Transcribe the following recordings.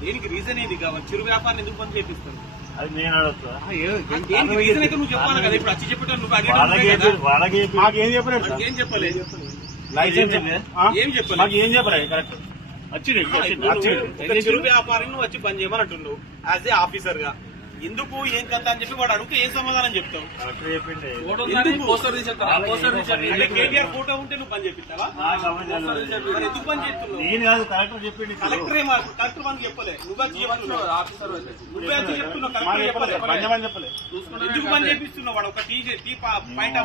దేనికి రీజన్ ఏది కావాలి? చిరు వ్యాపారం ఎందుకు బంద్ చేపిస్తాను అది నేను అడుగుతా దేనికి రీజన్ అయితే నువ్వు చెప్పాలి కదా? ఇప్పుడు వచ్చి చెప్పేటప్పుడు నువ్వు వాళ్ళకి అడిగి చెప్పి- వాళ్ళకి చెప్పి- మాకేం చెప్పలేదు సార్. ఏం చెప్పలేదు? లైసెన్స్ ఏం చెప్పలేదు? ఆ? ఏం చెప్పలేదు? మాకు ఏం చెప్పలేదు కరెక్ట్. ఒక చిరు వ్యాపారిని నువ్వు వచ్చి బంద్ చేయమని అంటున్నావు యాజ్ ఏ ఆఫీసర్గా ఎందుకు ఏం కథ అని చెప్పి వాడు అడిగితే ఏం సమాధానం చెప్తావు? కేటీఆర్ ఫోటో ఉంటే నువ్వు లేదు. మరి ఎందుకు నేను కాదు కలెక్టర్ చెప్పింది. కలెక్టర్ ఏమో కలెక్టర్ చెప్పలే. నువ్వు చెప్తున్నావు. నువ్వే చెప్తున్నావు కలెక్టర్ చెప్పలే ఎందుకు బంద్ చేపిస్తున్నావు? వాడు ఒక టీ టీ పాయింట్.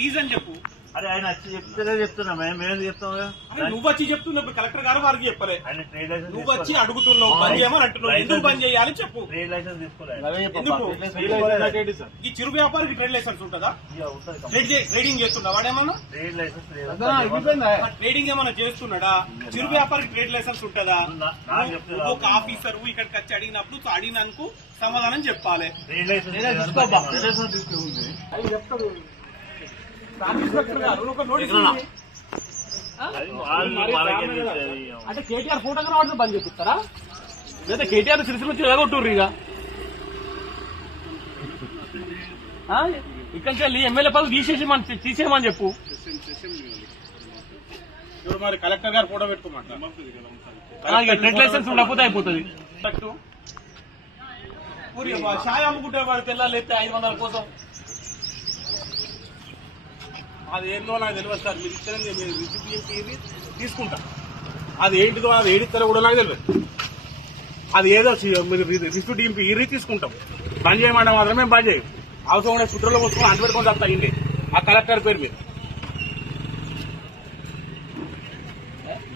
రీజన్ చెప్పు. అరే ఆయన వచ్చి చెప్తేనే చెప్తున్నా. మేము. అరే నువ్వు వచ్చి చెప్తున్నావు కలెక్టర్ గారు వారికి చెప్పలే. ఆయన ట్రేడ్ లైసెన్స్ నువ్వు వచ్చి. అడుగుతున్నావు బంద్ చేయమని అంటున్నావు. ఎందుకు బంద్ చేయాలి చెప్పు. ట్రేడ్ లైసెన్స్ సార్ ఈ చిరు వ్యాపారికి ట్రేడ్ లైసెన్స్ ఉంటుందా. ట్రేడ్ ట్రేడింగ్ చేస్తున్నా వాడేమన్నా? ట్రేడ్ లైసెన్స్ ట్రేడింగ్ ఏమైనా చేస్తున్నాడా? చిరు వ్యాపారికి ట్రేడ్ లైసెన్స్ ఉంటుందా? ఒక ఆఫీసర్ ఇక్కడికి వచ్చి అడిగినప్పుడు అడిగినందుకు సమాధానం చెప్పాలి. ట్రేడ్ లైసెన్స్ లేదు. అంటే కేటీఆర్ ఫోటో రావడం బంద్ చేపిస్తారా? లేదా కేటీఆర్ సిరిసిల్ల వచ్చి ఎదగొట్టుర్రు ఇక? ఆ? ఇక్కడి నుంచి వెళ్ళి ఎమ్మెల్యే పదవి తీసేసేమని తీసేయమని చెప్పు. ఇప్పుడు మరి కలెక్టర్ గారు ఫోటో పెట్టుకోమంటారు ట్రెడ్ లైసెన్స్ ఉండకపోతే అయిపోతుంది. చాయ్ అమ్ముకుంటే వాడు తెల్లాలి ఐదు వందల కోసం. అది ఏందో నాకు తెలియదు సార్. మీరు ఇచ్చిన మీరు రిసిప్ట్ ఇది తీసుకుంటా. అది ఏంటిదో అది ఏడిస్తారో కూడా నాకు తెలియదు. అది ఏదో మీరు రిసిప్ట్ ఇంపి ఇరి తీసుకుంటాం. బంద్ చేయమంటే మాత్రం మేము బంద్ చేయం. అవసరం ఉండే కుట్రలో వస్తున్నా అంటు పెట్టుకొని తప్ప అయింది ఆ కలెక్టర్ పేరు మీద.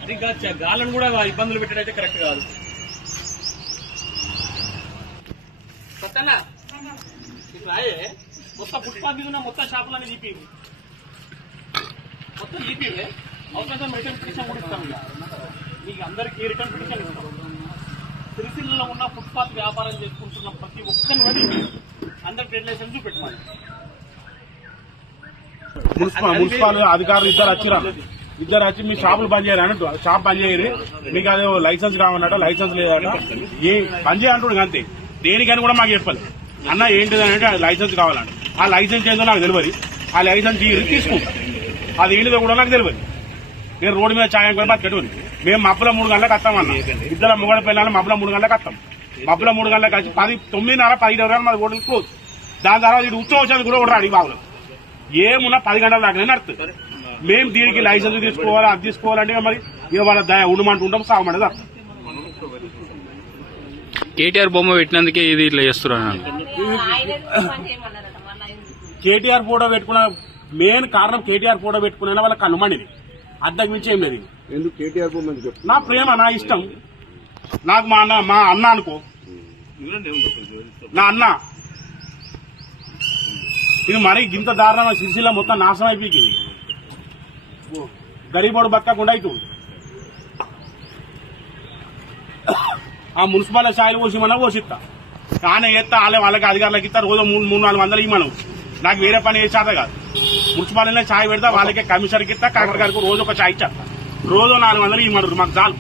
అది ఇంకా చ- గాళ్ళను కూడా ఇబ్బందులు పెట్టడైతే కరెక్ట్ కాదు. ఇప్పుడు మొత్తం ఫుట్పాత్ మీద ఉన్న మొత్తం షాపులన్నీ తీపి మొత్తం తీపివే అవకాశం రిటర్న్ పిటిషన్ కూడా ఇస్తాం. మీకు అందరికీ రిటర్న్ పిటిషన్ ఇస్తాం. సిరిసిల్లలో ఉన్న ఫుట్పాత్ వ్యాపారం చేసుకుంటున్న ప్రతి ఒక్కరిని కూడా తీపి. అందరికి ట్రేడ్ లైసెన్స్ మున్సిపల్ మున్సిపల్ అధికారులు ఇద్దరు వచ్చిరా ఇద్దరు వచ్చి మీ షాపులు బంద్ చేయరు అన్నట్టు? షాప్ బంద్ చేయరు. మీకు అదే లైసెన్స్ కావాలన్నట లైసెన్స్ లేదట. ఏ బంద్ చేయాలంటాడు అంతే. దేనికని కూడా మాకు చెప్పాలి. అన్న ఏంటిది అంటే అది లైసెన్స్ కావాలంట. ఆ లైసెన్స్ ఏందో నాకు తెలియదు. ఆ లైసెన్స్ తీసుకుంటా. అది ఏంటిదో కూడా నాకు తెలియదు. నేను రోడ్డు మీద ఛాయం కూడా బతికెట్టు మేము మబ్బుల మూడు గంటలకు వస్తామన్న ఇద్దరు మొగడ పిల్లలు మబ్బుల మూడు గంటలకు వస్తాం. మబ్బుల మూడు గంటలకు వచ్చి పది తొమ్మిదిన్నర పది వరకు మాది ఓటు క్లోజ్. దాని తర్వాత ఇటు ఉత్సవం వచ్చేది కూడా ఒకటి అడిగి బాగులు ఏమున్నా పది గంటల దాకా నడుతుంది మేము దీనికి లైసెన్స్ తీసుకోవాలి అది తీసుకోవాలంటే మరి ఇక వాళ్ళ దయ ఉండమంటూ ఉంటాం సాగమంటే తప్ప కేటీఆర్ బొమ్మ పెట్టినందుకే ఇది ఇట్లా చేస్తున్నాను? కేటీఆర్ ఫోటో పెట్టుకున్న మెయిన్ కారణం కేటీఆర్ ఫోటో పెట్టుకునే వాళ్ళ కనుమణిది అద్దకు మించి ఏం లేదు. ఎందుకు కేటీఆర్ నా ప్రేమ నా ఇష్టం. నాకు మా అన్న మా అన్న అనుకో. నా అన్న. ఇది మరి ఇంత దారుణమైన సిరిసిల్ల మొత్తం నాశనం అయిపోయింది. గరీబోడు బతకకుండా అవుతుంది ఆ మున్సిపల్ ఛాయలు పోసిమన్నా పోసిస్తా కానీ ఎత్తా వాళ్ళే వాళ్ళకి అధికారులకు ఇస్తా రోజు మూడు మూడు నాలుగు వందలు ఇవ్వను నాకు వేరే పని ఏ చేత కాదు. మున్సిపాలిటీలో ఛాయ్ పెడతా వాళ్ళకే కమిషనర్కి ఇస్తా కలెక్టర్ గారికి రోజు ఒక ఛాయ్ ఇచ్చేస్తా. రోజు నాలుగు వందలు ఇవ్వమన్నారు మాకు చాలు.